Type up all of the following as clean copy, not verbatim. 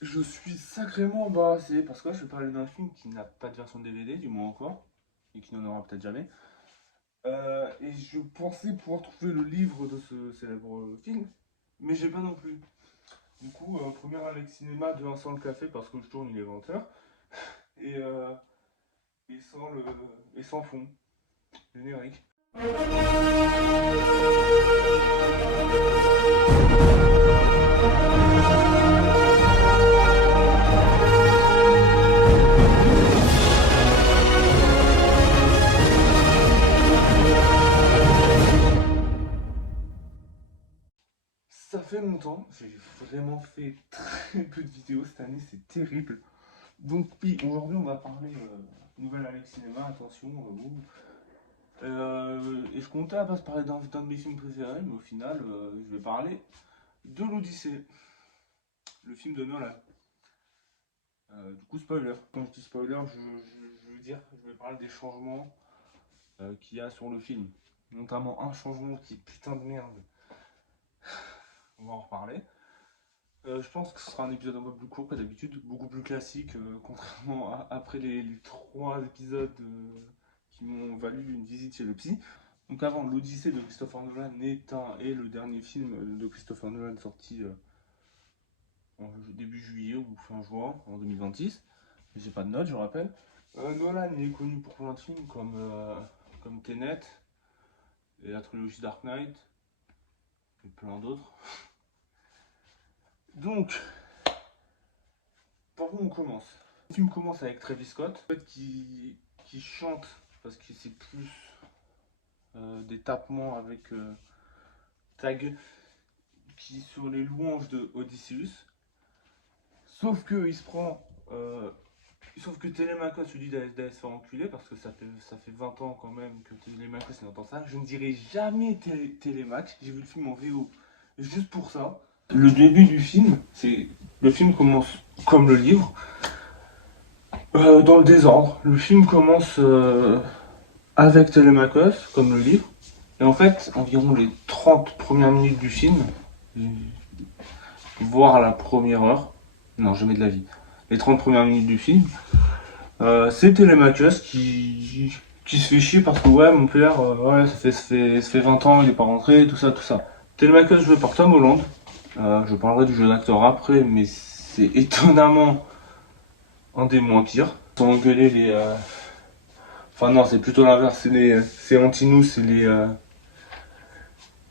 Je suis sacrément embarrassé parce que là, je vais parler d'un film qui n'a pas de version DVD, du moins encore, et qui n'en aura peut-être jamais. Et je pensais pouvoir trouver le livre de ce célèbre film, mais j'ai pas non plus. Du coup, première année de cinéma de Vincent le Café parce que je tourne, il est 20h, et, euh, et sans le, et sans fond, générique. Ça fait longtemps, j'ai vraiment fait très peu de vidéos cette année, c'est terrible. Donc oui, aujourd'hui on va parler nouvelle Alex Cinéma, attention, ouh. Et je comptais à base parler d'un de mes films préférés, mais au final je vais parler de l'Odyssée, le film de Nolan. Du coup spoiler, quand je dis spoiler, je veux dire, je vais parler des changements qu'il y a sur le film. Notamment un changement qui est putain de merde, on va en reparler. Je pense que ce sera un épisode un peu plus court que d'habitude, beaucoup plus classique, contrairement après les trois épisodes qui m'ont valu une visite chez le psy. Donc avant, l'Odyssée de Christopher Nolan est le dernier film de Christopher Nolan sorti en début juillet ou fin juin en 2026. J'ai pas de notes, je rappelle. Nolan il est connu pour plein de films comme Tenet et la trilogie Dark Knight et plein d'autres. Donc, par où on commence? Le film commence avec Travis Scott en fait, qui chante parce que c'est plus des tapements avec Tag qui sur les louanges de Odysseus. Sauf que il se prend. Sauf que Télémaque lui dit d'aller se faire enculer parce que ça fait 20 ans quand même que Télémaque il entend ça. Je ne dirai jamais Télémaque, j'ai vu le film en VO juste pour ça. Le début du film, le film commence comme le livre, dans le désordre. Le film commence avec Télémaque, comme le livre. Et en fait, environ les 30 premières minutes du film, voire la première heure, non jamais de la vie, les 30 premières minutes du film, c'est Télémaque qui se fait chier parce que ouais mon père, ouais ça fait 20 ans il est pas rentré, tout ça, tout ça. Télémaque joué par Tom Holland, je parlerai du jeu d'acteur après, mais c'est étonnamment un des moins pires. Ils ont engueulé les... Enfin non, c'est plutôt l'inverse, c'est Antinous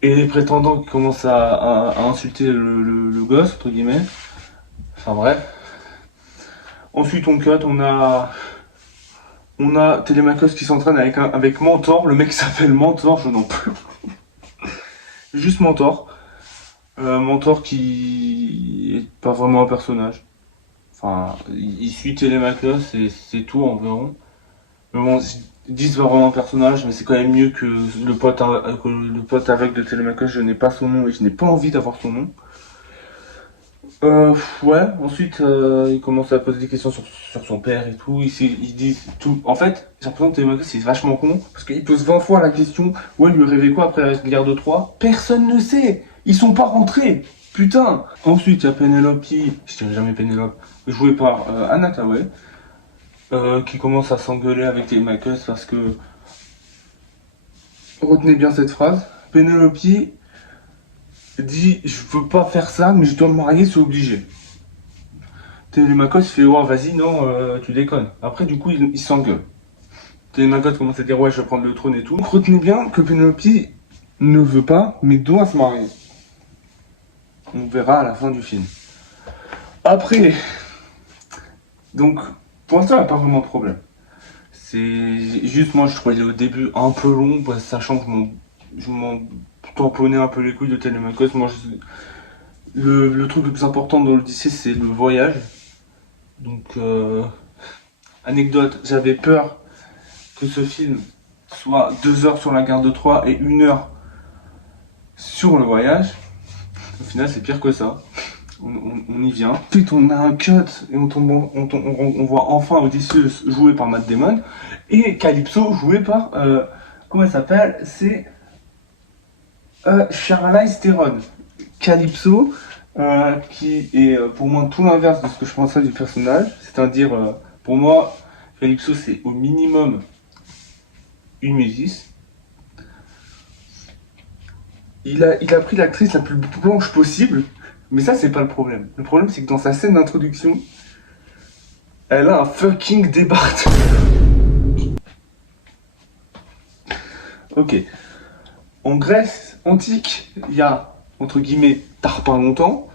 et les prétendants qui commencent à insulter le gosse, entre guillemets. Enfin bref. Ensuite on cut, on a Télémaque qui s'entraîne avec Mentor, le mec s'appelle Mentor, je n'en peux. Juste Mentor. Mentor qui est pas vraiment un personnage. Enfin, il suit Télémaque, c'est tout environ. Mais bon, ils disent pas vraiment un personnage, mais c'est quand même mieux que le pote avec de Télémaque, je n'ai pas son nom et je n'ai pas envie d'avoir son nom. Ouais, ensuite il commence à poser des questions sur son père et tout. Ils disent tout. En fait, j'ai l'impression que Télémaque c'est vachement con parce qu'il pose 20 fois la question ouais, il lui rêvait quoi après la guerre de Troie. Personne ne sait. Ils sont pas rentrés. Putain. Ensuite, il y a Penelope, je dirais jamais Penelope, jouée par Anna Tawai, qui commence à s'engueuler avec Télémaque parce que retenez bien cette phrase. Penelope dit je veux pas faire ça, mais je dois me marier, c'est obligé. Télémaque fait oh vas-y non tu déconnes. Après du coup il s'engueule. Télémaque commence à dire ouais je vais prendre le trône et tout. Donc retenez bien que Penelope ne veut pas mais doit se marier. On verra à la fin du film. Après, donc pour l'instant il n'y a pas vraiment de problème. C'est juste moi je trouvais au début un peu long, sachant que je m'en tamponnais un peu les couilles de Télémaque. Moi le truc le plus important dans l'Odyssée c'est le voyage. Donc anecdote, j'avais peur que ce film soit 2 heures sur la guerre de Troie et 1 heure sur le voyage. Au final, c'est pire que ça. On y vient. Ensuite, on a un cut et on voit enfin Odysseus joué par Matt Damon et Calypso joué par. Comment elle s'appelle? C'est Charlize Theron. Calypso, qui est pour moi tout l'inverse de ce que je pensais du personnage. C'est-à-dire, pour moi, Calypso c'est au minimum une métisse. Il a pris l'actrice la plus blanche possible, mais ça c'est pas le problème. Le problème c'est que dans sa scène d'introduction, elle a un fucking débardeur. Ok. En Grèce antique, il y a, entre guillemets, Tarpin longtemps,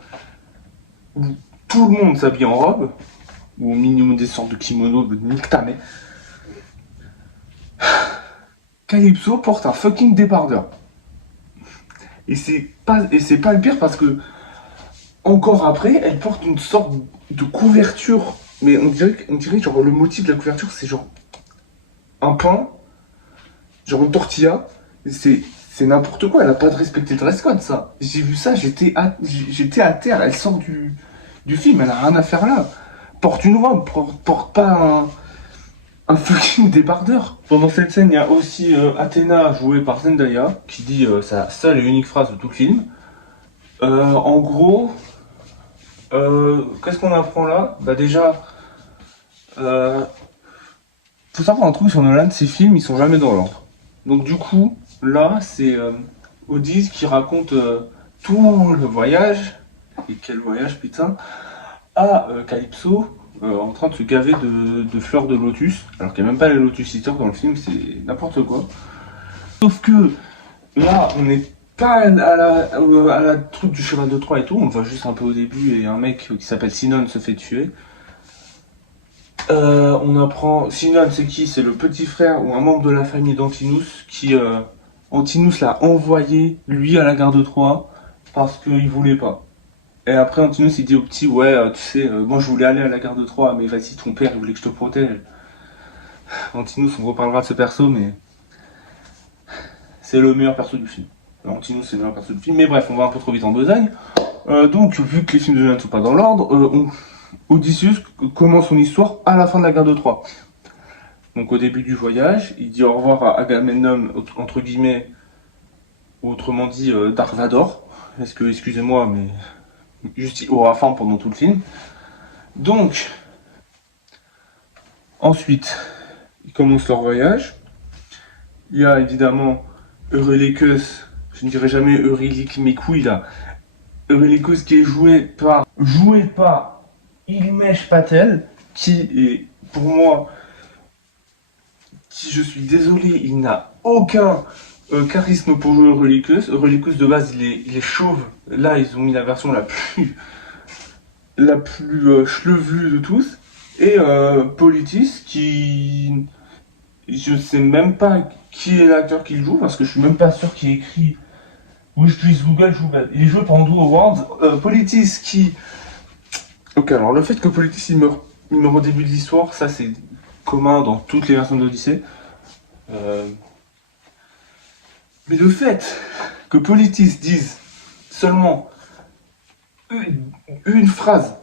où tout le monde s'habille en robe, ou au minimum des sortes de kimono, de nique ta mère. Calypso porte un fucking débardeur. Et c'est pas le pire parce que, encore après, elle porte une sorte de couverture. Mais on dirait genre le motif de la couverture, c'est genre un pain, genre une tortilla. C'est n'importe quoi, elle a pas de respecter le dress code, ça. J'ai vu ça, j'étais à terre, elle sort du film, elle a rien à faire là. Porte une robe, porte pas un fucking débardeur. Pendant cette scène, il y a aussi Athéna, jouée par Zendaya, qui dit sa seule et unique phrase de tout le film. En gros, qu'est-ce qu'on apprend là? Bah déjà, faut savoir un truc sur Nolan, ses films, ils sont jamais dans l'ordre. Donc du coup, là, c'est Odise qui raconte tout le voyage, et quel voyage putain, à Calypso, en train de se gaver de fleurs de lotus, alors qu'il n'y a même pas les lotus eaters dans le film, c'est n'importe quoi. Sauf que là, on n'est pas à la truc du cheval de Troie et tout, on le voit juste un peu au début, et un mec qui s'appelle Sinon se fait tuer. On apprend. Sinon, c'est qui? C'est le petit frère ou un membre de la famille d'Antinous qui. Antinous l'a envoyé, lui, à la gare de Troie parce qu'il voulait pas. Et après, Antinous il dit au petit: ouais, tu sais, moi je voulais aller à la gare de Troie, mais vas-y, ton père il voulait que je te protège. Antinous, on reparlera de ce perso, mais c'est le meilleur perso du film. Antinous, c'est le meilleur perso du film, mais bref, on va un peu trop vite en besogne. Donc, vu que les films de Nolan ne sont pas dans l'ordre, Odysseus commence son histoire à la fin de la guerre de Troie. Donc au début du voyage, il dit au revoir à Agamemnon, entre guillemets, ou autrement dit Dark Vador. Parce que, excusez-moi, mais juste il aura faim pendant tout le film. Donc, ensuite, ils commencent leur voyage. Il y a évidemment Eurylochus, je ne dirais jamais Eurylochus mes couilles là. Eurylochus qui est joué par Ilmesh Patel, qui est pour moi, si je suis désolé, il n'a aucun charisme pour jouer Eurylochus. Eurylochus de base il est chauve. Là ils ont mis la version la plus chevelue de tous. Et Politis qui, je sais même pas qui est l'acteur qui le joue parce que je suis même pas sûr qu'il écrit. Oui, je utilise Google, je Google. Il est joué par Andrew Howard. Politis qui. Ok, alors le fait que Politis il meurt au début de l'histoire, ça c'est commun dans toutes les versions d'Odyssée. Mais le fait que Politis dise seulement une phrase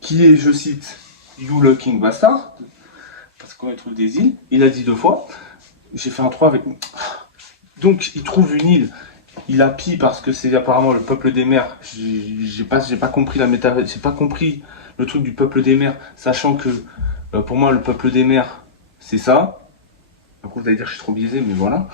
qui est, je cite, You Looking Bastard, parce qu'on y trouve des îles, il a dit 2 fois. J'ai fait un 3 avec. Donc il trouve une île, il a pis parce que c'est apparemment le peuple des mers. J'ai pas compris la méta, j'ai pas compris le truc du peuple des mers, sachant que pour moi le peuple des mers c'est ça. Après vous allez dire que je suis trop biaisé, mais voilà.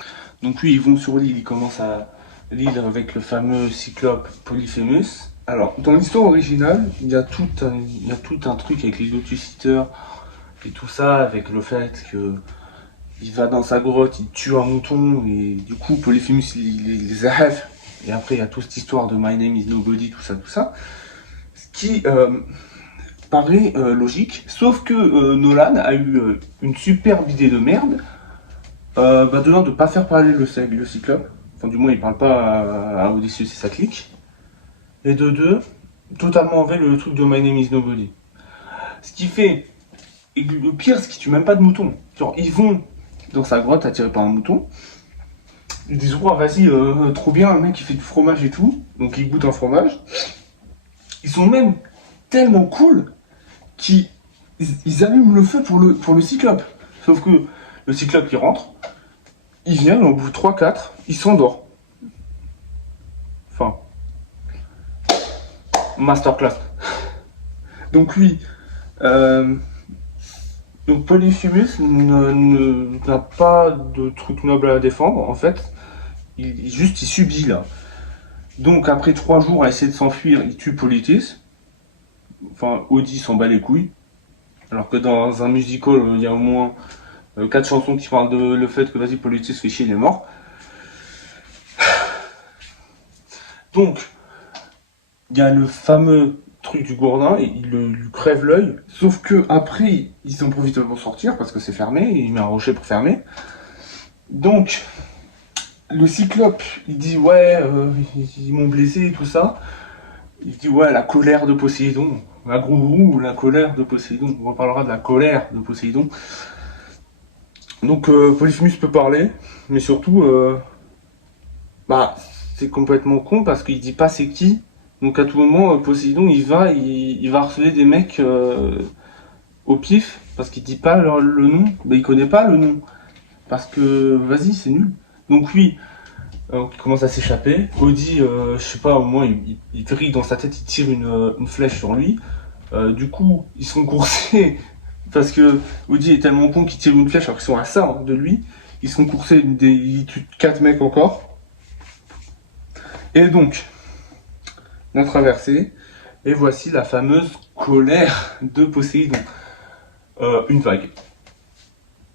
Donc lui ils vont sur l'île, ils commencent à l'île avec le fameux cyclope Polyphémus. Alors dans l'histoire originale, il y a tout un truc avec les Lotus Eaters et tout ça, avec le fait que il va dans sa grotte, il tue un mouton, et du coup, Polyphemus, il les arrête. Et après, il y a toute cette histoire de My Name is Nobody, tout ça, tout ça. Ce qui paraît logique, sauf que Nolan a eu une superbe idée de merde. De l'un, de pas faire parler le cyclope. Enfin, du moins, il parle pas à Odysseus et sa clique. Et de deux, totalement enlever le truc de My Name is Nobody. Ce qui fait. Et le pire, c'est qu'ils tuent même pas de moutons. Genre, ils vont dans sa grotte attiré par un mouton. Ils disent: oh, vas-y, trop bien, un mec qui fait du fromage et tout. Donc ils goûtent un fromage. Ils sont même tellement cool qu'ils allument le feu pour le cyclope. Sauf que le cyclope il rentre, il vient, et au bout de 3-4, il s'endort. Enfin. masterclass. Donc oui, donc Polyphemus n'a pas de truc noble à défendre, en fait. Il subit là. Donc après 3 jours à essayer de s'enfuir, il tue Politis. Enfin, Audi s'en bat les couilles. Alors que dans un musical, il y a au moins 4 chansons qui parlent de le fait que vas-y Politis fait chier, il est mort. Donc, il y a le fameux truc du gourdin, il lui crève l'œil, sauf que après, ils en profitent pour sortir parce que c'est fermé, il met un rocher pour fermer. Donc, le cyclope, il dit ouais, ils m'ont blessé et tout ça. Il dit ouais, la colère de Poséidon, la gros la colère de Poséidon. On reparlera de la colère de Poséidon. Donc Polyphemus peut parler, mais surtout, bah, c'est complètement con parce qu'il dit pas c'est qui. Donc à tout moment, Poséidon, il va harceler des mecs au pif parce qu'il dit pas le nom. Bah, il connaît pas le nom parce que vas-y, c'est nul. Donc lui, il commence à s'échapper. Audi, je sais pas, au moins il vrille dans sa tête, il tire une flèche sur lui. Du coup, ils sont coursés parce que Audi est tellement con qu'il tire une flèche alors qu'ils sont à ça de lui. Ils sont coursés, ils tuent 4 mecs encore. Et donc, on a traversé, et voici la fameuse colère de Poséidon. Une vague.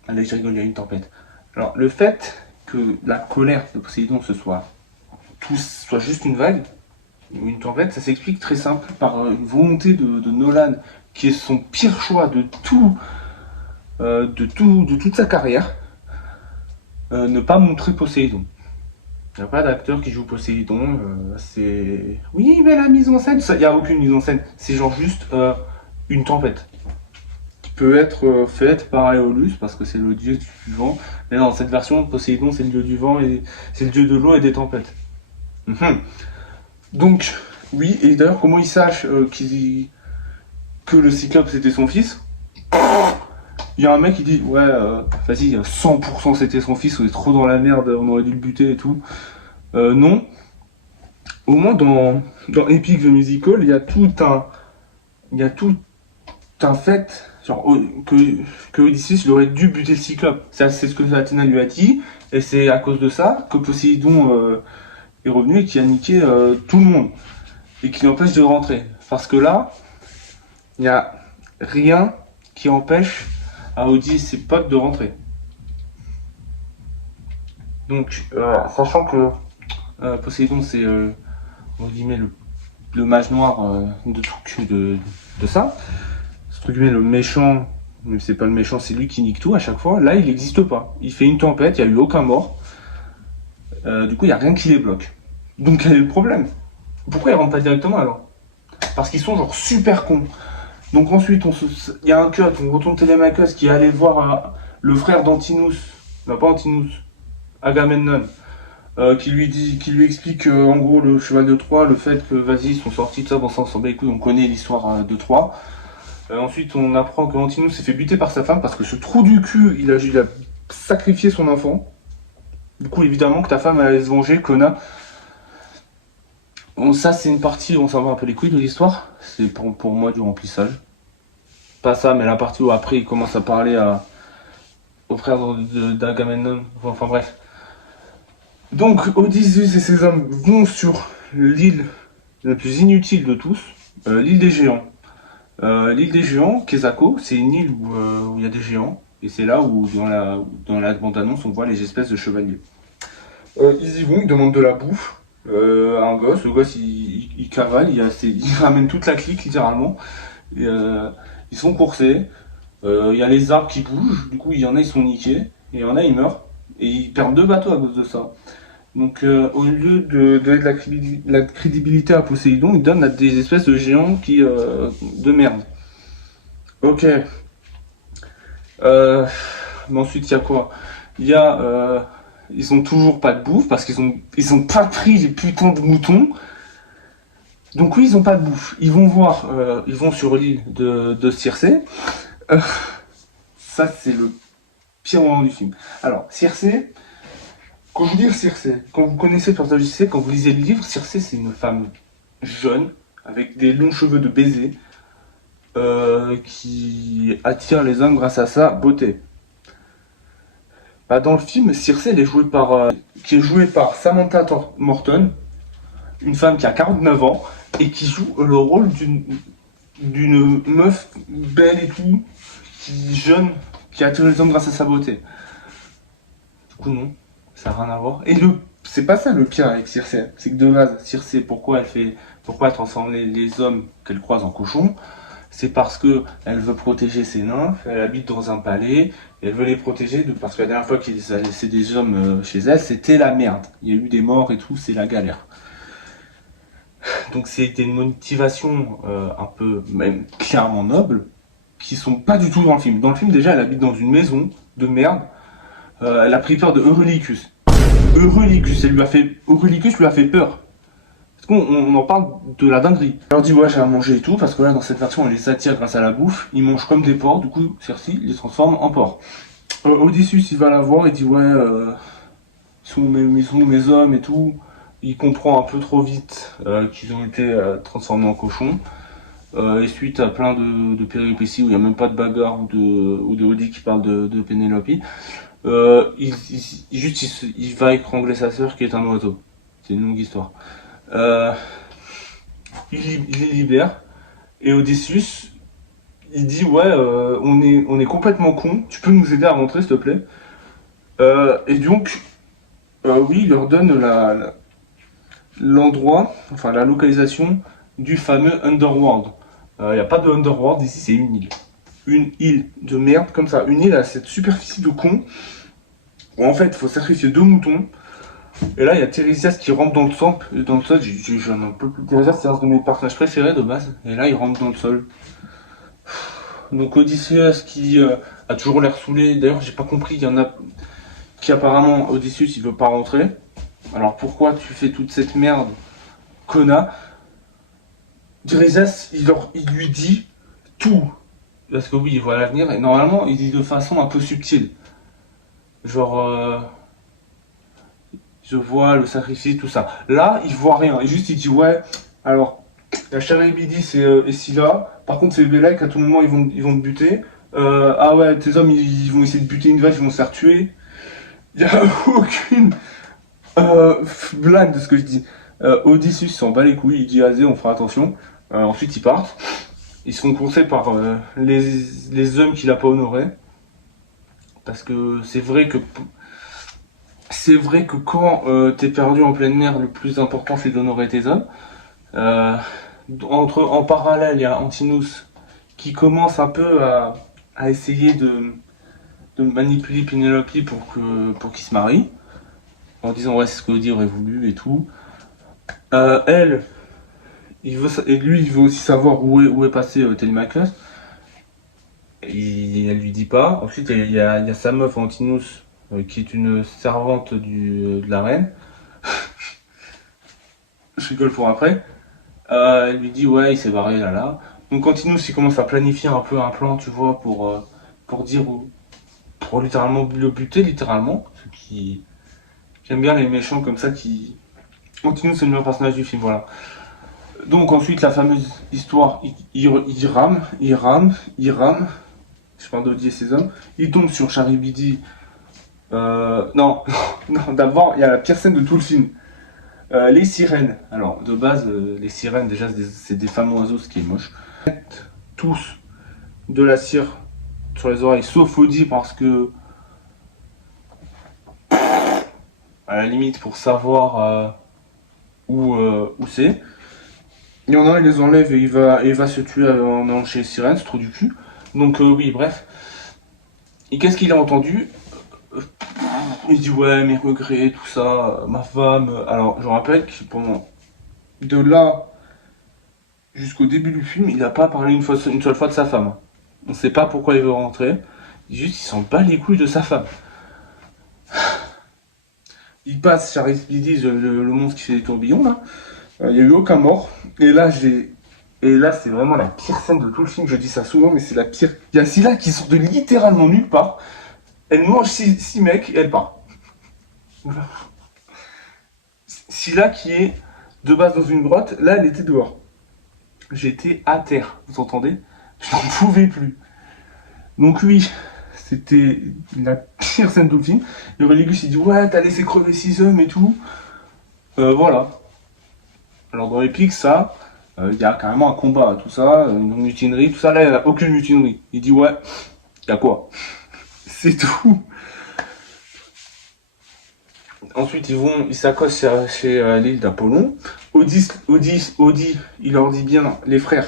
Allez, je rigole, il y a une tempête. Alors, le fait que la colère de Poséidon soit juste une vague, ou une tempête, ça s'explique très simple par une volonté de Nolan, qui est son pire choix de toute sa carrière, ne pas montrer Poséidon. Il n'y a pas d'acteur qui joue Poséidon, c'est... Oui, mais la mise en scène, il n'y a aucune mise en scène, c'est genre juste une tempête. Qui peut être faite par Aeolus, parce que c'est le dieu du vent. Mais dans cette version, Poséidon, c'est le dieu du vent, et c'est le dieu de l'eau et des tempêtes. Donc, oui, et d'ailleurs, comment il sache que le Cyclope c'était son fils? Il y a un mec qui dit, ouais, vas-y, 100% c'était son fils, on est trop dans la merde, on aurait dû le buter et tout. Non. Au moins dans Epic the Musical, il y a tout un fait, genre, que Odysseus il aurait dû buter le Cyclope. C'est ce que Athéna lui a dit, et c'est à cause de ça que Poséidon est revenu et qui a niqué tout le monde, et qui l'empêche de rentrer. Parce que là, il n'y a rien qui empêche à Audi et ses potes de rentrer. Donc, sachant que Poséidon, c'est entre guillemets le mage noir de ça, c'est entre guillemets le méchant, mais c'est pas le méchant, c'est lui qui nique tout à chaque fois. Là, il n'existe pas. Il fait une tempête, il n'y a eu aucun mort. Du coup, il n'y a rien qui les bloque. Donc, quel est le problème? Pourquoi ils rentrent pas directement alors? Parce qu'ils sont genre super cons. Donc ensuite, il y a un cut, on retourne Télémachus qui est allé voir le frère d'Antinous, non pas Antinous, Agamemnon, qui lui explique en gros le cheval de Troie, le fait que vas-y, ils sont sortis de ça, bon ça on les couilles, on connaît l'histoire de Troie. Ensuite, on apprend que Antinous s'est fait buter par sa femme parce que ce trou du cul, il a sacrifié son enfant. Du coup, évidemment que ta femme allait se venger, connard. Bon, ça, c'est une partie où on s'en va un peu les couilles de l'histoire. C'est pour moi du remplissage. Pas ça, mais la partie où après il commence à parler au frère d'Agamemnon. Enfin bref. Donc, Odysseus et ses hommes vont sur l'île la plus inutile de tous, l'île des géants. L'île des géants, Kezako, c'est une île où il y a des géants. Et c'est là où, dans la bande-annonce, on voit les espèces de chevaliers. Ils y vont, ils demandent de la bouffe. Un gosse, le gosse il cavale, il ramène toute la clique littéralement. Et, ils sont coursés, il y a les arbres qui bougent, du coup il y en a ils sont niqués, et il y en a ils meurent, et ils perdent 2 bateaux à cause de ça. Donc au lieu de donner de la crédibilité à Poséidon, ils donnent à des espèces de géants de merde. Ok. Mais ensuite il y a quoi? Il y a... ils ont toujours pas de bouffe parce ils ont pas pris les putains de moutons. Donc oui, ils ont pas de bouffe. Ils vont sur l'île de Circé. Ça c'est le pire moment du film. Alors Circé, quand je vous dis Circé, quand vous connaissez le personnage de Circé, quand vous lisez le livre, Circé c'est une femme jeune, avec des longs cheveux de baiser, qui attire les hommes grâce à sa beauté. Bah, dans le film, Circe elle est qui est jouée par Samantha Morton, une femme qui a 49 ans et qui joue le rôle d'une meuf belle et tout, qui jeune, qui attire les hommes grâce à sa beauté. Du coup non, ça n'a rien à voir. Et c'est pas ça le pire avec Circe, c'est que de base, Circe, pourquoi elle transforme les hommes qu'elle croise en cochons? C'est parce que elle veut protéger ses nymphes, elle habite dans un palais, et elle veut les protéger parce que la dernière fois qu'ils a laissé des hommes chez elle, c'était la merde. Il y a eu des morts et tout, c'est la galère. Donc c'était une motivation un peu, même clairement noble, qui sont pas du tout dans le film. Dans le film déjà, elle habite dans une maison de merde. Elle a pris peur de Eurylicus. Eurylicus lui a fait peur. Parce qu'on en parle de la dinguerie. Elle leur dit ouais j'ai à manger et tout, parce que là dans cette version on les attire grâce à la bouffe. Ils mangent comme des porcs, du coup Circe les transforme en porcs. Odysseus il va la voir et dit ouais ils sont où mes hommes et tout. Il comprend un peu trop vite qu'ils ont été transformés en cochons. Et suite à plein de péripéties où il n'y a même pas de bagarre ou de Odie qui parle de Pénélope, il va étrangler sa sœur qui est un oiseau. C'est une longue histoire. Il les libère et Odysseus il dit ouais on est complètement con, tu peux nous aider à rentrer s'il te plaît. Et donc oui il leur donne l'endroit, enfin la localisation du fameux Underworld. Il n'y a pas de Underworld ici, c'est une île. Une île de merde comme ça, une île à cette superficie de con où en fait il faut sacrifier 2 moutons. Et là il y a Tiresias qui rentre dans le sol, j'en ai un peu plus. Tiresias c'est un de mes personnages préférés de base, et là il rentre dans le sol. Donc Odysseus qui a toujours l'air saoulé, d'ailleurs j'ai pas compris, il y en a qui apparemment Odysseus il veut pas rentrer. Alors pourquoi tu fais toute cette merde, connard? Tiresias il lui dit tout. Parce que oui, il voit l'avenir, et normalement il dit de façon un peu subtile. Genre je vois le sacrifice, tout ça. Là, il voit rien, et juste il dit ouais, alors la Charybdis c'est Scylla, par contre c'est Belek, à tout moment ils vont te buter. Ah ouais, tes hommes ils vont essayer de buter une vache, ils vont se faire tuer. Il n'y a aucune blague de ce que je dis. Odysseus s'en bat les couilles, il dit Azé, on fera attention. Ensuite ils partent. Ils se font courser par les hommes qu'il a pas honorés. Parce que c'est vrai que quand t'es perdu en pleine mer, le plus important c'est d'honorer tes hommes. En parallèle, il y a Antinous qui commence un peu à essayer de manipuler Pénélope pour qu'il se marie, en disant ouais c'est ce que Odie aurait voulu et tout. Elle, il veut aussi savoir où est passé Télémaque. Elle lui dit pas. Ensuite il y a sa meuf Antinous qui est une servante de la reine. Je rigole pour après. Elle lui dit ouais il s'est barré là. Donc Antinous il commence à planifier un peu un plan tu vois pour dire pour littéralement le buter littéralement. J'aime bien les méchants comme ça qui. Antinous c'est le meilleur personnage du film voilà. Donc ensuite la fameuse histoire, il rame. Je parle d'Odie et ses hommes. Il tombe sur Charybdis. Non, non d'abord il y a la pire scène de tout le film. Les sirènes. Alors de base les sirènes déjà c'est des femmes oiseaux ce qui est moche. Tous de la cire sur les oreilles sauf Odie parce que à la limite pour savoir où c'est. Il y en a un, il les enlève et il va se tuer en allant chez les sirènes, c'est trop du cul. Donc oui, bref. Et qu'est-ce qu'il a entendu? Il dit ouais, mes regrets, tout ça, ma femme. Alors je rappelle que pendant de là jusqu'au début du film, il n'a pas parlé une seule fois de sa femme. On ne sait pas pourquoi il veut rentrer. Juste, il s'en bat les couilles de sa femme. Il passe Charybdis, le monstre qui fait des tourbillons là. Il n'y a eu aucun mort. Et là, c'est vraiment la pire scène de tout le film. Je dis ça souvent, mais c'est la pire. Il y a Scylla qui sort de littéralement nulle part. Elle mange 6 mecs et elle part. Voilà. Scylla qui est de base dans une grotte, là elle était dehors. J'étais à terre, vous entendez? Je n'en pouvais plus. Donc oui, c'était la pire scène de tout le film. Et Aurelius il dit ouais t'as laissé crever 6 hommes et tout. Voilà. Alors dans Epic ça, il y a carrément un combat, tout ça, une mutinerie, tout ça. Là il n'y a aucune mutinerie. Il dit ouais, il y a quoi? C'est tout. Ensuite ils s'accostent chez l'île d'Apollon. Audi, il leur dit bien, les frères,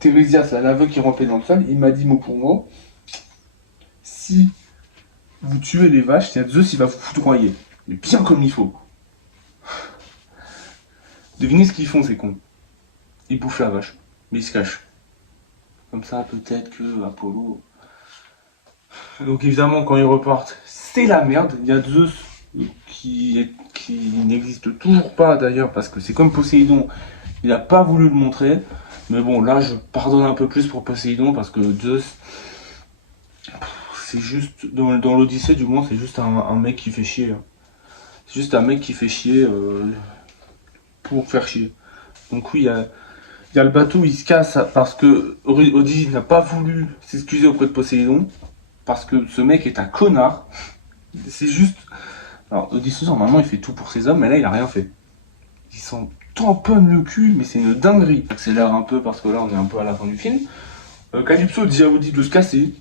Thérésias, là, l'aveugle qui rampait dans le sol, il m'a dit mot pour mot, si vous tuez les vaches, Zeus il va vous foudroyer. Mais bien comme il faut. Devinez ce qu'ils font ces cons. Ils bouffent la vache, mais ils se cachent. Comme ça peut-être que Apollo... Donc évidemment quand ils repartent, c'est la merde. Il y a Zeus qui n'existe toujours pas d'ailleurs parce que c'est comme Poséidon, il n'a pas voulu le montrer. Mais bon là je pardonne un peu plus pour Poséidon parce que Zeus, c'est juste, dans l'Odyssée du moins, c'est juste un mec qui fait chier. C'est juste un mec qui fait chier pour faire chier. Donc oui, il y a le bateau, il se casse parce que Odysseus n'a pas voulu s'excuser auprès de Poséidon. Parce que ce mec est un connard. C'est juste... Alors Odysseus, normalement, il fait tout pour ses hommes, mais là, il a rien fait. Il s'en tamponne le cul, mais c'est une dinguerie. J'accélère un peu parce que là, on est un peu à la fin du film. Calypso dit à Woody de se casser.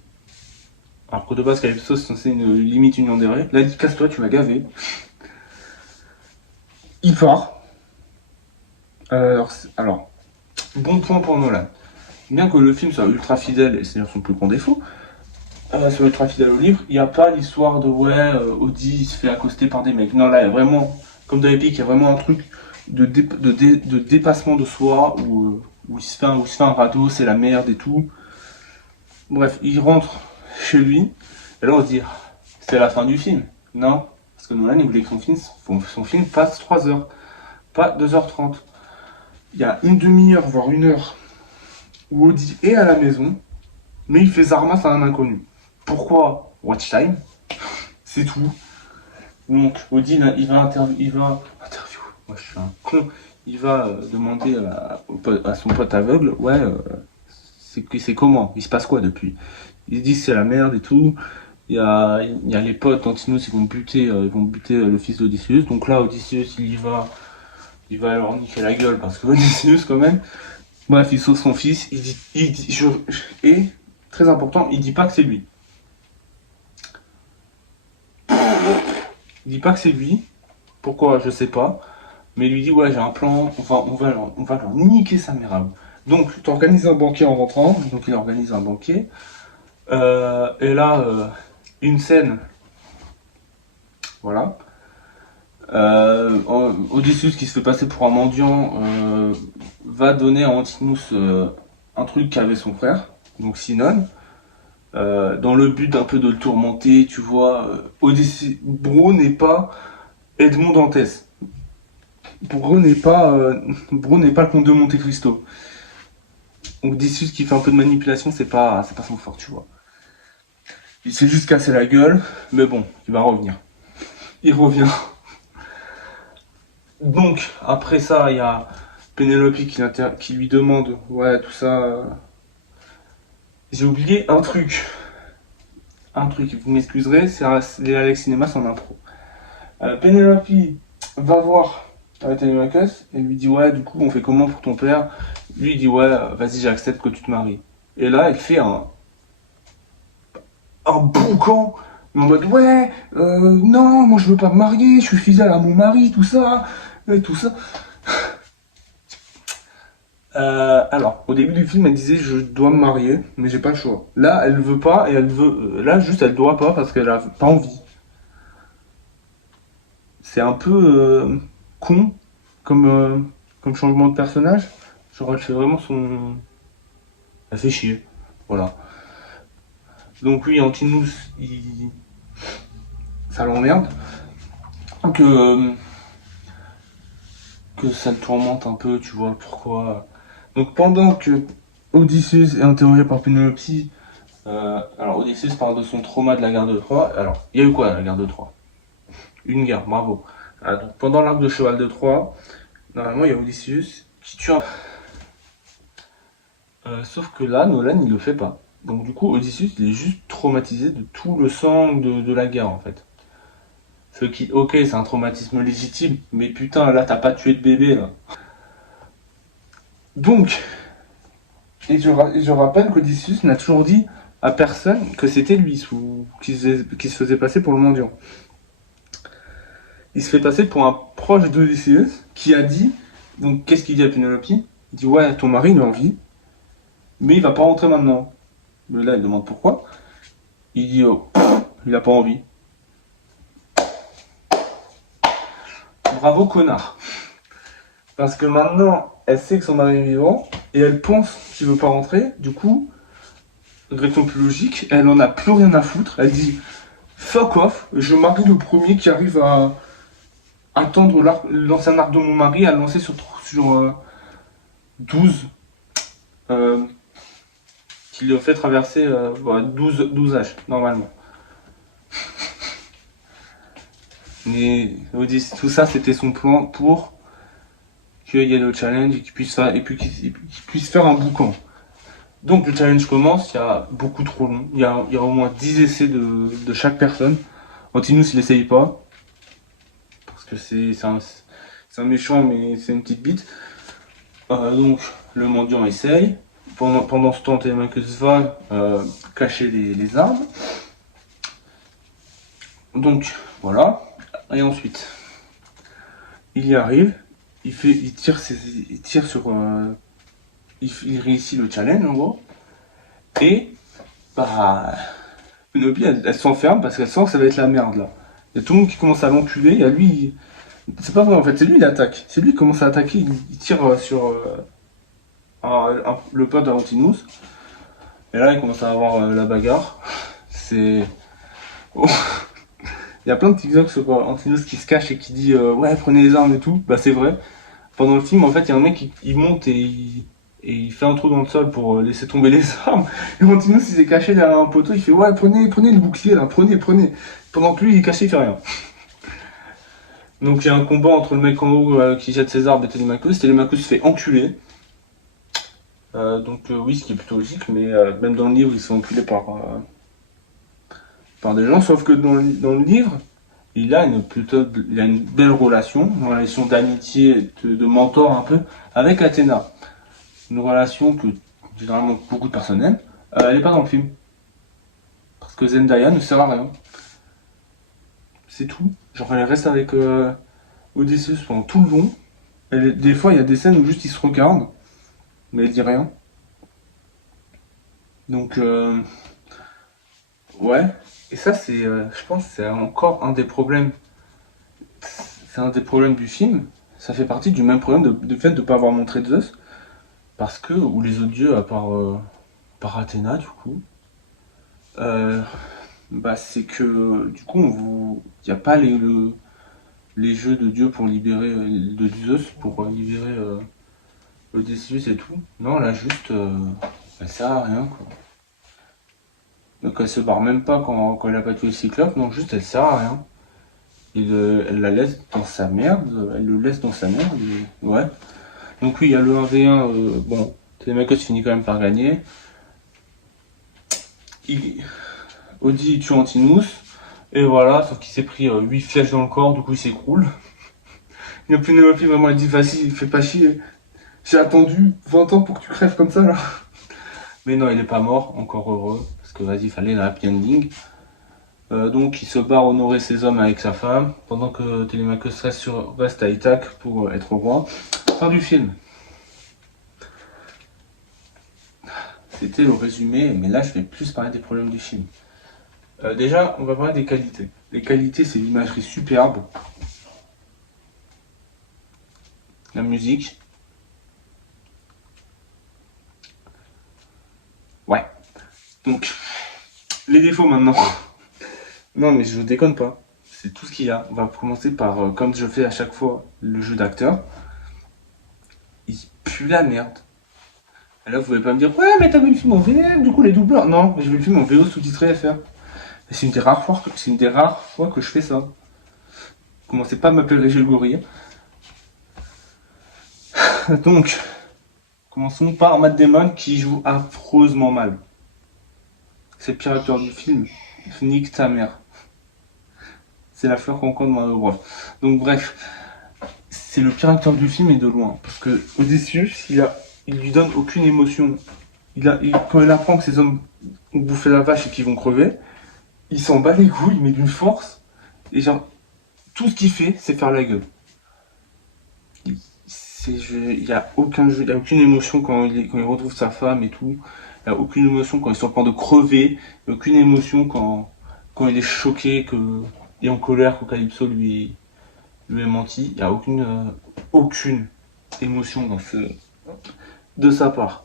Alors que de base, Calypso, c'est censé une limite union des règles. Là, il dit casse-toi, tu m'as gavé. Il part. Alors, bon point pour Nolan. Bien que le film soit ultra fidèle, et c'est son plus grand défaut, soit ultra fidèle au livre, il n'y a pas l'histoire de ouais, Audi il se fait accoster par des mecs. Non, là, il y a vraiment, comme dans Epic, il y a vraiment un truc de dépassement de soi où il se fait un radeau, c'est la merde et tout. Bref, il rentre chez lui, et là on se dit, c'est la fin du film. Non, parce que Nolan il voulait que son film fasse 3 heures, pas 2h30. Il y a une demi-heure, voire 1 heure, où Audi est à la maison, mais il fait Zarmas à un inconnu. Pourquoi watch time? C'est tout. Donc Audi il va interview. Moi je suis un con. Il va demander à son pote aveugle, ouais, c'est comment? Il se passe quoi depuis? Il dit c'est la merde et tout. Il y a les potes d'Antinous, ils vont buter le fils d'Odysseus. Donc là Odysseus il va leur niquer la gueule parce que Odysseus quand même. Bref, il sauve son fils. Et très important, il dit pas que c'est lui. Il dit pas que c'est lui. Pourquoi, je sais pas. Mais il lui dit, ouais, j'ai un plan, on va leur niquer sa mère. Donc, tu organises un banquet en rentrant. Donc, il organise un banquet. Et là, une scène. Voilà. Odysseus, qui se fait passer pour un mendiant, va donner à Antinous un truc qu'avait son frère, donc Sinon. Dans le but d'un peu de le tourmenter, tu vois, Bro n'est pas Edmond Dantès. Bro n'est pas le comte de Monte Cristo. Donc Odysseus qui fait un peu de manipulation, c'est pas son fort, tu vois. Il s'est juste cassé la gueule, mais bon, il va revenir. Il revient. Donc après ça, il y a Pénélope qui lui demande, ouais, tout ça. J'ai oublié un truc. Vous m'excuserez, les Alex Cinéma, c'est en impro. Penelope va voir Telemachus et lui dit ouais, du coup on fait comment pour ton père? Lui il dit ouais, vas-y j'accepte que tu te maries. Et là elle fait un boucan, mais en mode ouais, non, moi je veux pas me marier, je suis fidèle à mon mari, tout ça, et tout ça. Alors, au début du film, elle disait je dois me marier, mais j'ai pas le choix. Là, elle veut pas et elle veut. Là, juste, elle doit pas parce qu'elle a pas envie. C'est un peu con comme changement de personnage. Genre, elle fait vraiment son. Elle fait chier. Voilà. Donc, oui, Antinous, ça l'emmerde. Que ça le tourmente un peu, tu vois pourquoi. Donc, pendant que Odysseus est interrogé par Pénélope, alors Odysseus parle de son trauma de la guerre de Troie. Alors, il y a eu quoi à la guerre de Troie? Une guerre, bravo. Donc, pendant l'arc de cheval de Troie, normalement il y a Odysseus qui tue un... Sauf que là, Nolan, il le fait pas. Donc du coup, Odysseus, il est juste traumatisé de tout le sang de la guerre, en fait. Ce qui, ok, c'est un traumatisme légitime, mais putain, là, t'as pas tué de bébé, là. Donc, et je rappelle qu'Odysseus n'a toujours dit à personne que c'était lui, qui se faisait passer pour le mendiant. Il se fait passer pour un proche d'Odysseus, qui a dit, donc qu'est-ce qu'il dit à Pénélope? Il dit, ouais, ton mari, il est en vie, mais il va pas rentrer maintenant. Mais là, il demande pourquoi. Il dit, oh, il a pas envie. Bravo, connard. Parce que maintenant, elle sait que son mari est vivant, et elle pense qu'il veut pas rentrer. Du coup, raison plus logique, elle en a plus rien à foutre. Elle dit, fuck off, je marie le premier qui arrive à attendre l'ancien arc de mon mari, à le lancer sur 12, qui lui a fait traverser 12 âges, normalement. Mais tout ça, c'était son plan pour qu'il y ait le challenge et qu'il puisse faire un boucan. Donc le challenge commence, il y a beaucoup trop long, il y a au moins 10 essais de chaque personne. Antinous il essaye pas, parce que c'est un méchant mais c'est une petite bite. Donc le mendiant essaye. Pendant ce temps, Telemachus va cacher les armes. Donc voilà. Et ensuite, il y arrive, il tire sur, il réussit le challenge en gros. Et bah, Penelope elle s'enferme parce qu'elle sent que ça va être la merde là. Il y a tout le monde qui commence à l'enculer, et à lui, c'est pas vrai en fait, c'est lui qui attaque. C'est lui qui commence à attaquer, il tire sur le pote d'Arantinus. Et là, il commence à avoir la bagarre. C'est. Oh. Il y a plein de TikTok sur Antinous qui se cache et qui dit ouais, prenez les armes et tout. Bah, c'est vrai. Pendant le film, en fait, il y a un mec qui monte et il fait un trou dans le sol pour laisser tomber les armes. Et Antinous, il s'est caché derrière un poteau. Il fait ouais, prenez le bouclier là, prenez. Pendant que lui, il est caché, il fait rien. Donc, il y a un combat entre le mec en haut qui jette ses armes et Télémachus. Télémachus se fait enculer. Donc oui, ce qui est plutôt logique, mais même dans le livre, ils sont enculés par des gens, sauf que dans le livre, il a une belle relation, une relation d'amitié, de mentor un peu, avec Athéna. Une relation que généralement beaucoup de personnes aiment. Elle n'est pas dans le film. Parce que Zendaya ne sert à rien. C'est tout. Genre elle reste avec Odysseus pendant tout le long. Des fois il y a des scènes où juste ils se regardent, mais elle dit rien. Donc ouais. Et ça je pense c'est encore un des problèmes. C'est un des problèmes du film. Ça fait partie du même problème du fait de ne pas avoir montré Zeus. Parce que, ou les autres dieux, à part Athéna, du coup, euh, bah, c'est que, du coup, il n'y a pas les jeux de dieux pour libérer, de Zeus, pour libérer Odysseus et tout. Non, là, juste, elle sert à rien, quoi. Donc, elle se barre même pas quand elle a pas tué le cyclope, non, juste, elle sert à rien. Elle la laisse dans sa merde, elle le laisse dans sa merde, ouais. Donc oui, il y a le 1v1, bon, Telemachus finit quand même par gagner. Audi tue Antinous, et voilà, sauf qu'il s'est pris 8 flèches dans le corps, du coup il s'écroule. Il n'y a plus de Pénélope, vraiment, elle dit vas-y, fais pas chier, j'ai attendu 20 ans pour que tu crèves comme ça là. Mais non, il est pas mort, encore heureux, parce que vas-y, fallait la happy ending. Donc il se barre honorer ses hommes avec sa femme, pendant que Télémachus reste à Ithaque pour être roi. Fin du film. C'était le résumé, mais là je vais plus parler des problèmes du film. Déjà, on va parler des qualités. Les qualités, c'est l'imagerie superbe, la musique. Ouais. Donc, les défauts maintenant. Non, mais je déconne pas. C'est tout ce qu'il y a. On va commencer par, comme je fais à chaque fois, le jeu d'acteur. Il pue la merde. Et là, vous pouvez pas me dire, ouais, mais t'as vu le film en VF, du coup, les doubleurs. Non, mais j'ai vu le film en VO sous-titré FR. Et c'est une des rares fois que je fais ça. Commencez pas à m'appeler Régis le gorille. Donc, Commençons par Matt Damon qui joue affreusement mal. C'est le pire acteur du film. Nique ta mère. C'est la fleur qu'on compte dans le bras. Donc bref, c'est le pire acteur du film et de loin. Parce que Odysseus, il lui donne aucune émotion. Quand il apprend que ces hommes ont bouffé la vache et qu'ils vont crever, il s'en bat les couilles, mais d'une force. Et genre, tout ce qu'il fait, c'est faire la gueule. Il n'y a aucune émotion quand il retrouve sa femme et tout. Il n'y a aucune émotion quand il est sur le point de crever. Il n'y a aucune émotion quand il est choqué et en colère que Calypso lui ait menti. Il n'y a aucune émotion de sa part.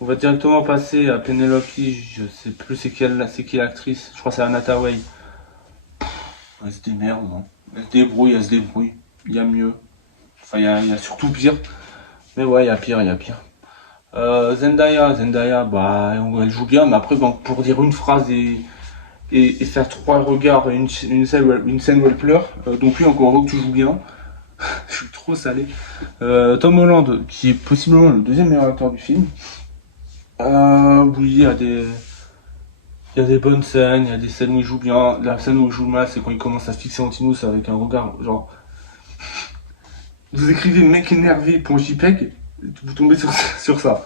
On va directement passer à Penelope. Je sais plus c'est qui l'actrice. Je crois que c'est Anna Tawai. Elle se démerde, hein. Elle se débrouille. Il y a mieux. Enfin, il y a surtout pire. Mais ouais, il y a pire. Zendaya, bah, elle joue bien, mais après, bon, pour dire une phrase et faire 3 regards et une scène où elle pleure, donc lui, encore heureux que tu joues bien. Je suis trop salé. Tom Holland, qui est possiblement le deuxième meilleur acteur du film. Oui, il y a des bonnes scènes, il y a des scènes où il joue bien. La scène où il joue mal, c'est quand il commence à fixer Antinous avec un regard, genre... Vous écrivez mec énervé pour JPEG, vous tombez sur ça.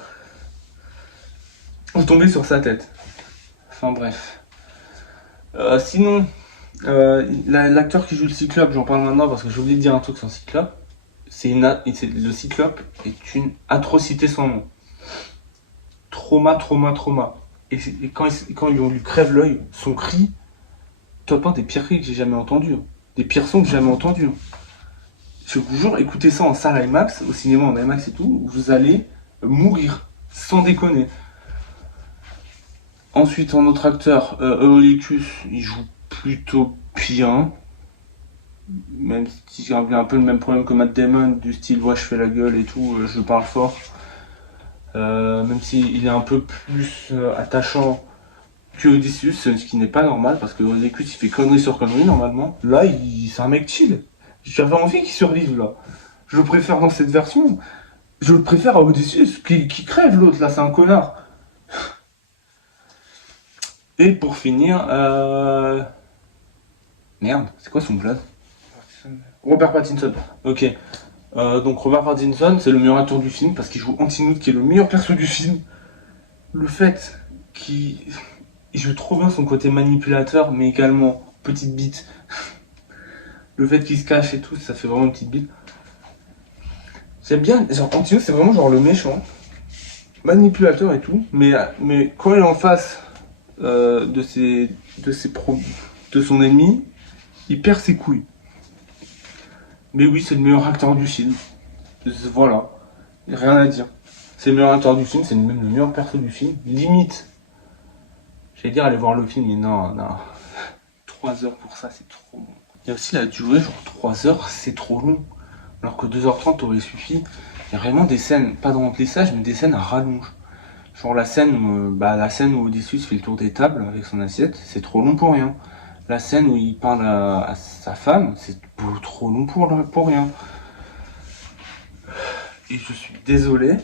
Vous tombez sur sa tête. Enfin bref. Sinon, l'acteur qui joue le Cyclope, j'en parle maintenant parce que j'ai oublié de dire un truc sur le Cyclope. Le Cyclope est une atrocité sans nom. Trauma. Et quand on lui crève l'œil, son cri, top 1 des pires cris que j'ai jamais entendu. Des pires sons que j'ai jamais entendus. Je vous jure, écoutez ça en salle IMAX, au cinéma en IMAX et tout, vous allez mourir, sans déconner. Ensuite, en autre acteur, Eurylicus, il joue plutôt bien. Même si j'ai un peu le même problème que Matt Damon, du style, ouais, je fais la gueule et tout, je parle fort. Même s'il est un peu plus attachant que Odysseus, ce qui n'est pas normal, parce que Eurylicus, il fait connerie sur connerie normalement. Là, c'est un mec chill. J'avais envie qu'il survive là. Je le préfère dans cette version. Je le préfère à Odysseus qui crève l'autre là, c'est un connard. Et pour finir, merde, c'est quoi son blaze? Robert Pattinson. Ok. Donc Robert Pattinson, c'est le meilleur acteur du film parce qu'il joue Antinous, qui est le meilleur perso du film. Le fait qu'il joue trop bien son côté manipulateur, mais également petite bite. Le fait qu'il se cache et tout, ça fait vraiment une petite bite. J'aime bien, genre Antinous, c'est vraiment genre le méchant, manipulateur et tout, mais quand il est en face de son ennemi, il perd ses couilles. Mais oui, c'est le meilleur acteur du film. Voilà, rien à dire. C'est le meilleur acteur du film, c'est même le meilleur perso du film. Limite, j'allais dire aller voir le film, mais non. 3 heures pour ça, c'est trop long. Il y a aussi la durée, genre 3 heures, c'est trop long. Alors que 2h30 aurait suffi. Il y a vraiment des scènes, pas de remplissage, mais des scènes à rallonge. Genre la scène où Odysseus fait le tour des tables avec son assiette, c'est trop long pour rien. La scène où il parle à sa femme, c'est trop long pour rien. Et je suis désolé,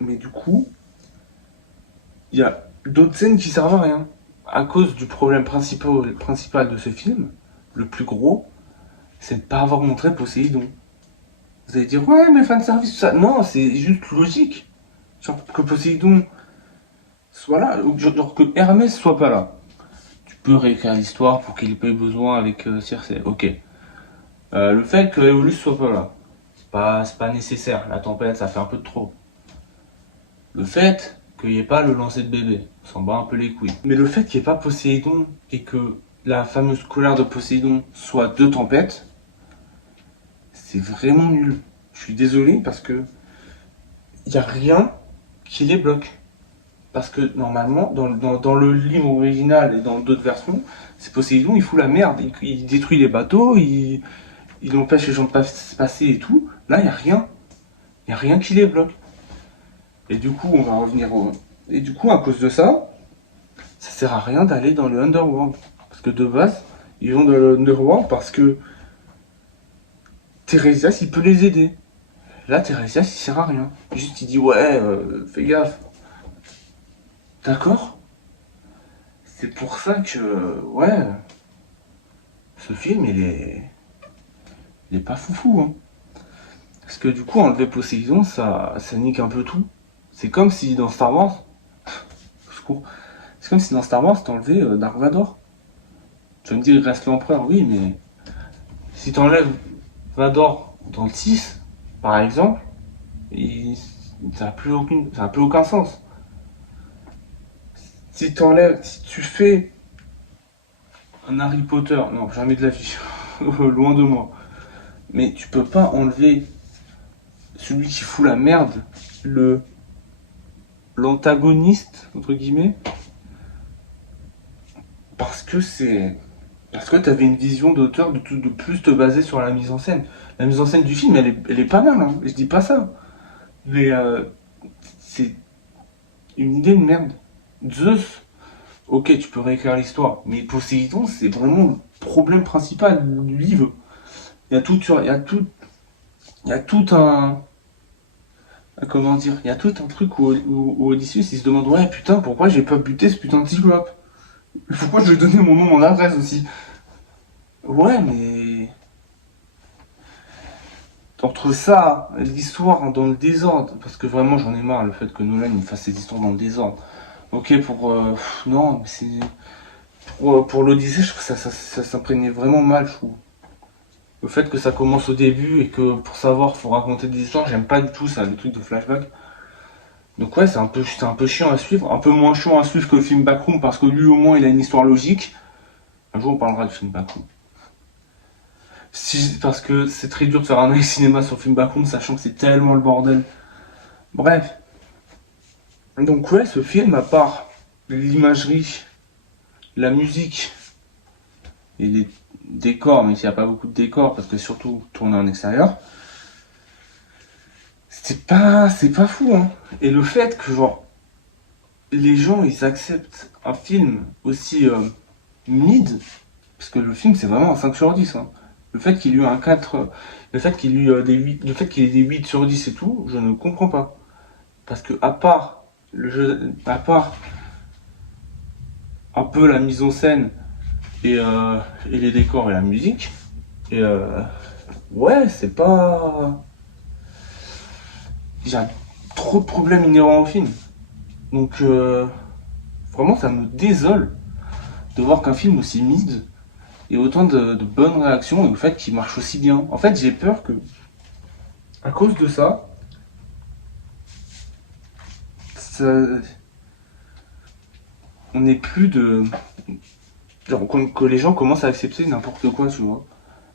mais du coup, il y a d'autres scènes qui servent à rien. À cause du problème principal de ce film, le plus gros, c'est de ne pas avoir montré Poséidon. Vous allez dire, ouais, mais fanservice, tout ça. Non, c'est juste logique. Genre que Poséidon soit là, genre que Hermès soit pas là. Tu peux réécrire l'histoire pour qu'il ait pas eu besoin avec Circé, ok. Le fait que Éolus soit pas là, c'est pas nécessaire. La tempête, ça fait un peu de trop. Le fait qu'il n'y ait pas le lancer de bébé, on s'en bat un peu les couilles. Mais le fait qu'il n'y ait pas Poséidon et que la fameuse colère de Poséidon soit 2 tempêtes, c'est vraiment nul. Je suis désolé parce que il n'y a rien qui les bloque. Parce que normalement, dans le livre original et dans d'autres versions, c'est Poséidon, il fout la merde. Il détruit les bateaux, il empêche les gens de passer et tout. Là, il n'y a rien. Il n'y a rien qui les bloque. Et du coup, on va revenir au... Et du coup, à cause de ça, ça sert à rien d'aller dans le Underworld. Parce que de base, ils vont dans le Underworld parce que Thérésias, il peut les aider. là, Tiresias, il sert à rien. Juste, il dit, ouais, fais gaffe. D'accord? C'est pour ça que, ouais, ce film, il est pas foufou, hein. Parce que du coup, enlever Poséidon, ça nique un peu tout. C'est comme si dans Star Wars, au secours, c'est comme si dans Star Wars, t'enlevais Dark Vador. Tu vas me dire, il reste l'empereur, oui, mais si t'enlèves Vador dans le 6, par exemple, ça n'a plus aucun sens. Si tu fais un Harry Potter, non, jamais de la vie, loin de moi, mais tu peux pas enlever celui qui fout la merde, l'antagoniste, entre guillemets, parce que parce que t'avais une vision d'auteur de plus te baser sur la mise en scène. La mise en scène du film, elle est pas mal, hein, je dis pas ça. Mais c'est une idée de merde. Zeus, ok, tu peux réécrire l'histoire, mais Poséidon, c'est vraiment le problème principal du livre. Il y a tout un, comment dire, il y a tout un truc où Odysseus, il se demande, ouais, putain, pourquoi j'ai pas buté ce putain de cyclope? Pourquoi je lui ai donné mon nom, mon adresse aussi? Ouais, mais entre ça, l'histoire dans le désordre, parce que vraiment j'en ai marre le fait que Nolan il fasse ses histoires dans le désordre. Ok, non, mais c'est. Pour l'Odyssée, je trouve que ça s'imprégnait vraiment mal, je trouve. Le fait que ça commence au début et que pour savoir, faut raconter des histoires, j'aime pas du tout ça, le truc de flashback. Donc ouais, c'est un peu chiant à suivre, un peu moins chiant à suivre que le film Backroom parce que lui au moins il a une histoire logique. Un jour on parlera du film Backroom. Parce que c'est très dur de faire un œil cinéma sur le film Backroom, sachant que c'est tellement le bordel. Bref. Donc ouais, ce film, à part l'imagerie, la musique et les décors, mais s'il n'y a pas beaucoup de décors, parce que surtout tourner en extérieur, c'est pas fou, hein. Et le fait que, genre, les gens, ils acceptent un film aussi mid, parce que le film, c'est vraiment un 5 sur 10, hein. Le fait qu'il ait eu un 4, le fait qu'il ait eu des 8, le fait qu'il ait des 8 sur 10 et tout, je ne comprends pas. Parce que, à part le jeu, à part un peu la mise en scène et les décors et la musique, et ouais, c'est pas. Il y a trop de problèmes inhérents au film. Donc, vraiment, ça me désole de voir qu'un film aussi mid ait autant de bonnes réactions et le fait qu'il marche aussi bien. En fait, j'ai peur que, à cause de ça, ça on n'ait plus de. Genre, que les gens commencent à accepter n'importe quoi, tu vois.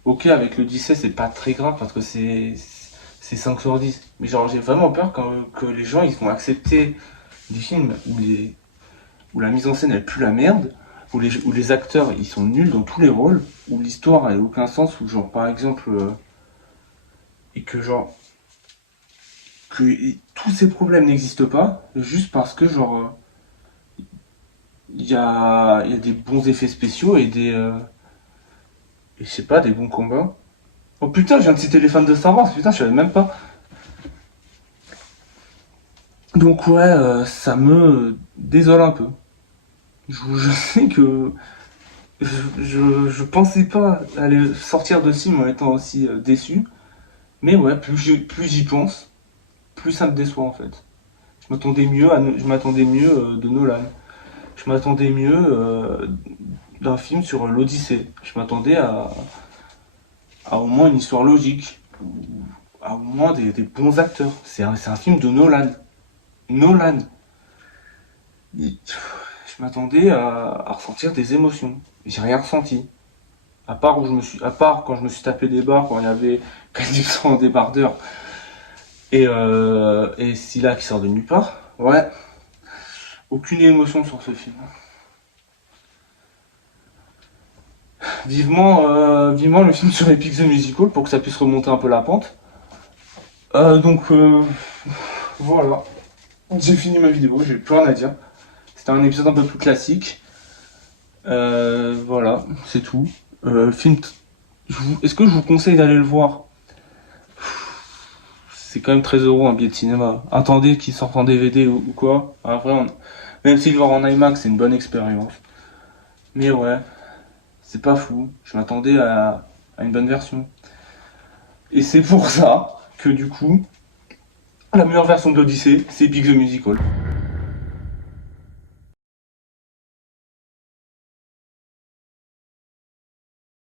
Ok, avec le 17, c'est pas très grave parce que c'est 5 sur 10. Mais genre, j'ai vraiment peur que les gens ils vont accepter des films où la mise en scène elle pue la merde, où les acteurs ils sont nuls dans tous les rôles, où l'histoire elle a aucun sens, où genre par exemple, et que genre, que tous ces problèmes n'existent pas, juste parce que genre, il y a des bons effets spéciaux et je sais pas, des bons combats. Oh putain, je viens de citer les fans de Star Wars, putain, je savais même pas. Donc ouais, ça me désole un peu. Je sais que je pensais pas aller sortir de ce film en étant aussi déçu. Mais ouais, plus j'y pense, plus ça me déçoit en fait. Je m'attendais mieux de Nolan. Je m'attendais mieux d'un film sur l'Odyssée. Je m'attendais à au moins une histoire logique, à au moins des bons acteurs. C'est un film de Nolan. Nolan. Je m'attendais à ressentir des émotions. J'ai rien ressenti. À part quand je me suis tapé des barres, quand il y avait Calypso en débardeur et Scylla qui sort de nulle part. Ouais, aucune émotion sur ce film. Vivement le film sur Epic The Musical pour que ça puisse remonter un peu la pente. Donc voilà, j'ai fini ma vidéo, j'ai plus rien à dire. C'était un épisode un peu plus classique. Voilà, c'est tout. Film, est-ce que je vous conseille d'aller le voir? c'est quand même 13 € un billet de cinéma. Attendez qu'il sorte en DVD ou quoi. Après, même si le voir en IMAX, c'est une bonne expérience. Mais ouais, c'est pas fou. Je m'attendais à une bonne version. Et c'est pour ça que du coup, la meilleure version de l'Odyssée, c'est Big the Musical.